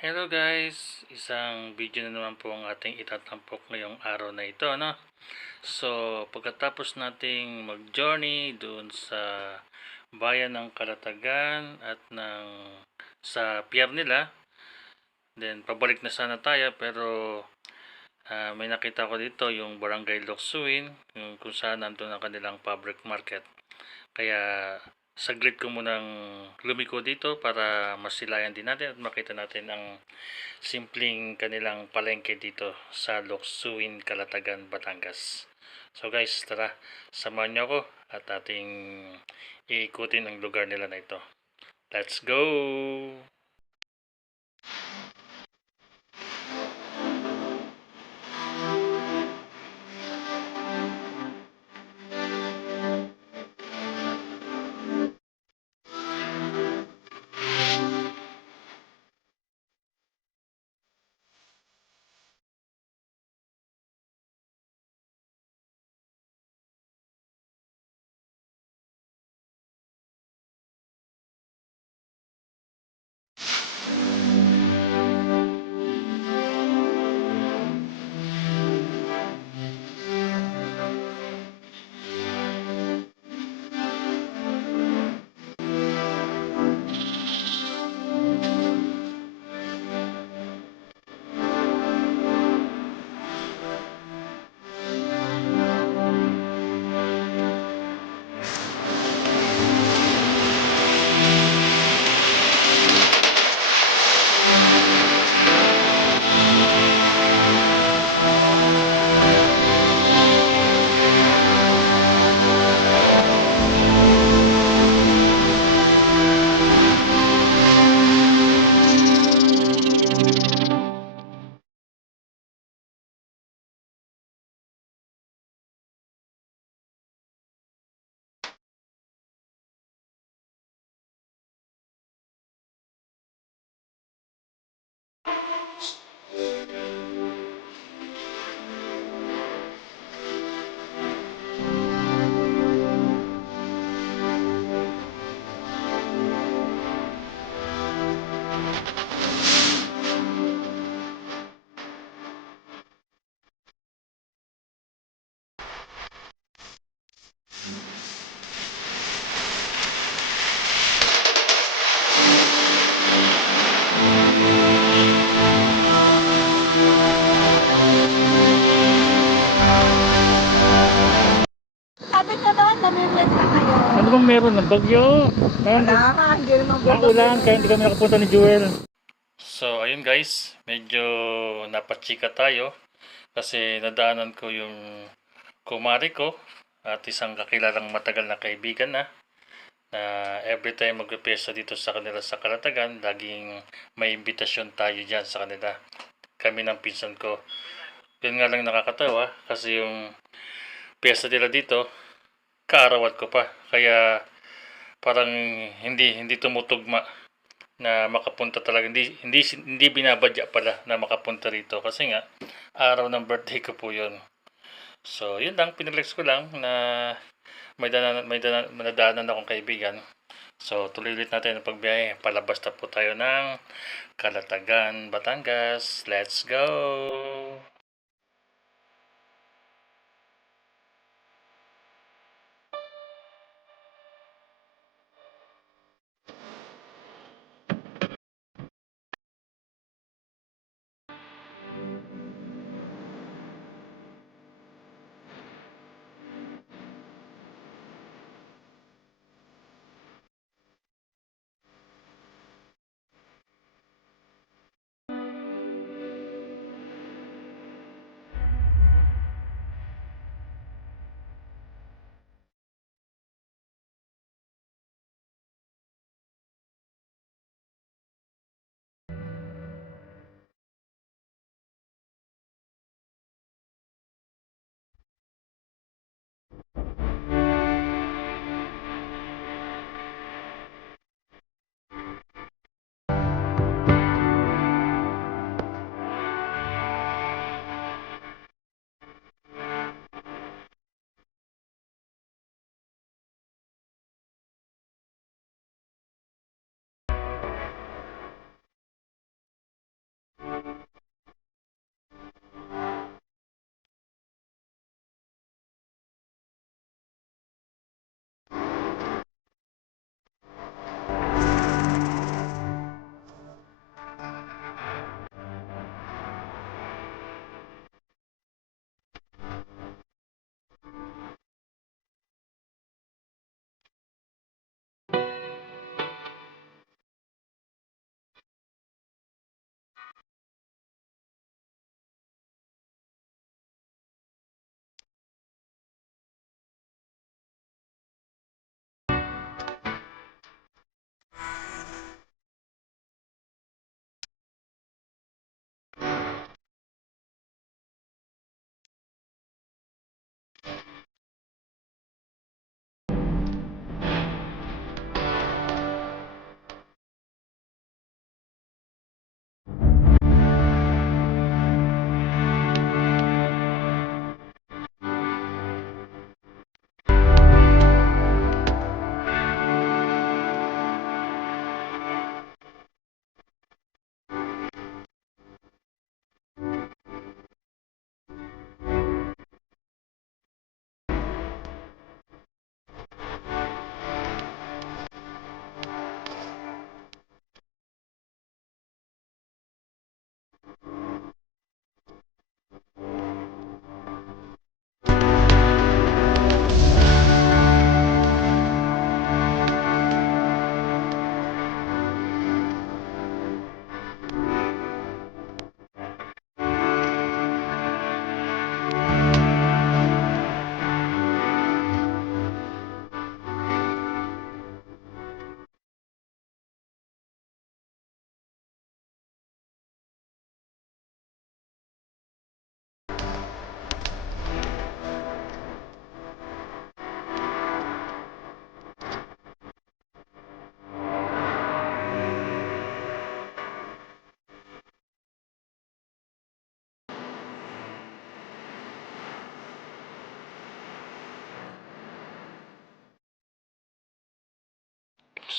Hello guys! Isang video na naman po ang ating itatampok ngayong araw na ito, no? So, pagkatapos nating mag-journey doon sa bayan ng Calatagan at sa pier nila, then pabalik na sana tayo pero may nakita ko dito yung Barangay Locsuin, kung saan nandun ang kanilang public market. Kaya saglit ko munang lumiko dito para masilayan din natin at makita natin ang simpleng kanilang palengke dito sa Locsuin, Calatagan, Batangas. So guys, tara, samahan niyo ako at ating iikutin ang lugar nila na ito. Let's go! Sabi niya ba, namimit na kayo? Ano bang meron ng bagyo? Wala ka, hindi naman Ulan, kaya hindi kami nakapunta ni Jewel. So, ayun guys, medyo napachika tayo kasi nadaanan ko yung kumari ko at isang kakilalang matagal na kaibigan na every time magpe-pesta dito sa kanila sa Calatagan, laging may imbitasyon tayo dyan sa kanila. Kami ng pinsan ko. Yun nga lang nakakatawa kasi yung pesta nila dito, kaarawan ko pa. Kaya parang hindi tumutugma na makapunta talaga. Hindi binabadya pala na makapunta rito kasi nga araw ng birthday ko po yun. So, yun lang, pinrelex ko lang na nadaanan akong kaibigan. So, tuloy ulit natin ang pagbiyahe. Palabas na po tayo ng Calatagan, Batangas. Let's go!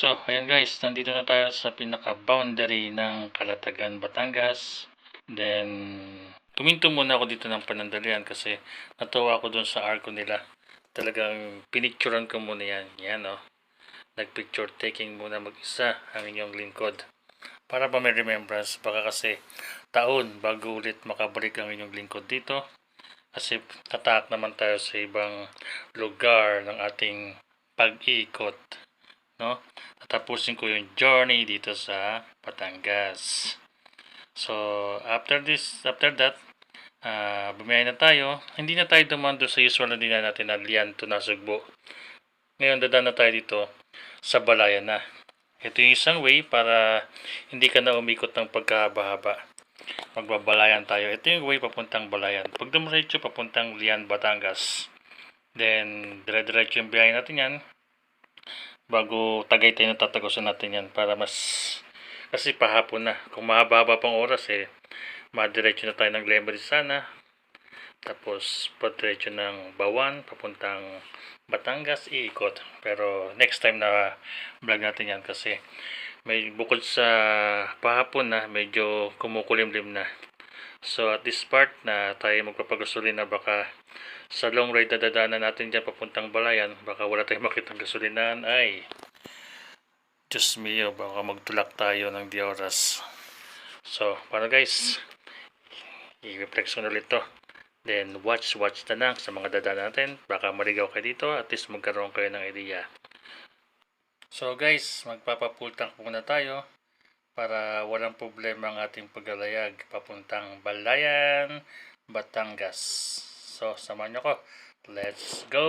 So, ayan guys, nandito na tayo sa pinaka-boundary ng Calatagan, Batangas. Then, tuminto muna ako dito ng panandalian kasi natuwa ako dun sa arko nila. Talagang pinicturean ko muna yan. Yan oh. Nag-picture taking muna mag-isa ang inyong lingkod. Para ba may remembrance? Baka kasi taon bago ulit makabalik ang inyong lingkod dito. Kasi tatak naman tayo sa ibang lugar ng ating pag-iikot. No? Tatapusin ko yung journey dito sa Batangas. So, after that, bumiyahe na tayo. Hindi na tayo dumaan doon sa usual na dinan natin na Lian to Nasugbo. Ngayon, dadaan na tayo dito sa Balayan na. Ito yung isang way para hindi ka na umikot ng pagkahaba-haba. Magbabalayan tayo. Ito yung way papuntang Balayan. Pag dumiretso papuntang Lian, Batangas. Then, dire-diretso yung biyahe natin yan. Bago Tagaytay na tatagusan natin yan para mas kasi pahapon na. Kung mahaba-haba pang oras madiretso na tayo ng Lemery sana. Tapos padiretso ng Bawan papuntang Batangas iikot. Pero next time na vlog natin yan kasi may bukod sa pahapon na medyo kumukulimlim na. So at this part na tayo magpapagasolina baka sa long ride na dadaanan natin dyan papuntang Balayan, baka wala tayong makitang gasolinahan ay Diyos mio, baka magtulak tayo ng di oras. So, paano guys? I-reflex ko ulit to. Then, watch na lang sa mga dadaanan natin. Baka maligaw kayo dito, at least magkaroon kayo ng idea. So guys, magpapafull tank muna tayo para walang problema ang ating paglalayag papuntang Balayan, Batangas. So, samahan nyo ko. Let's go!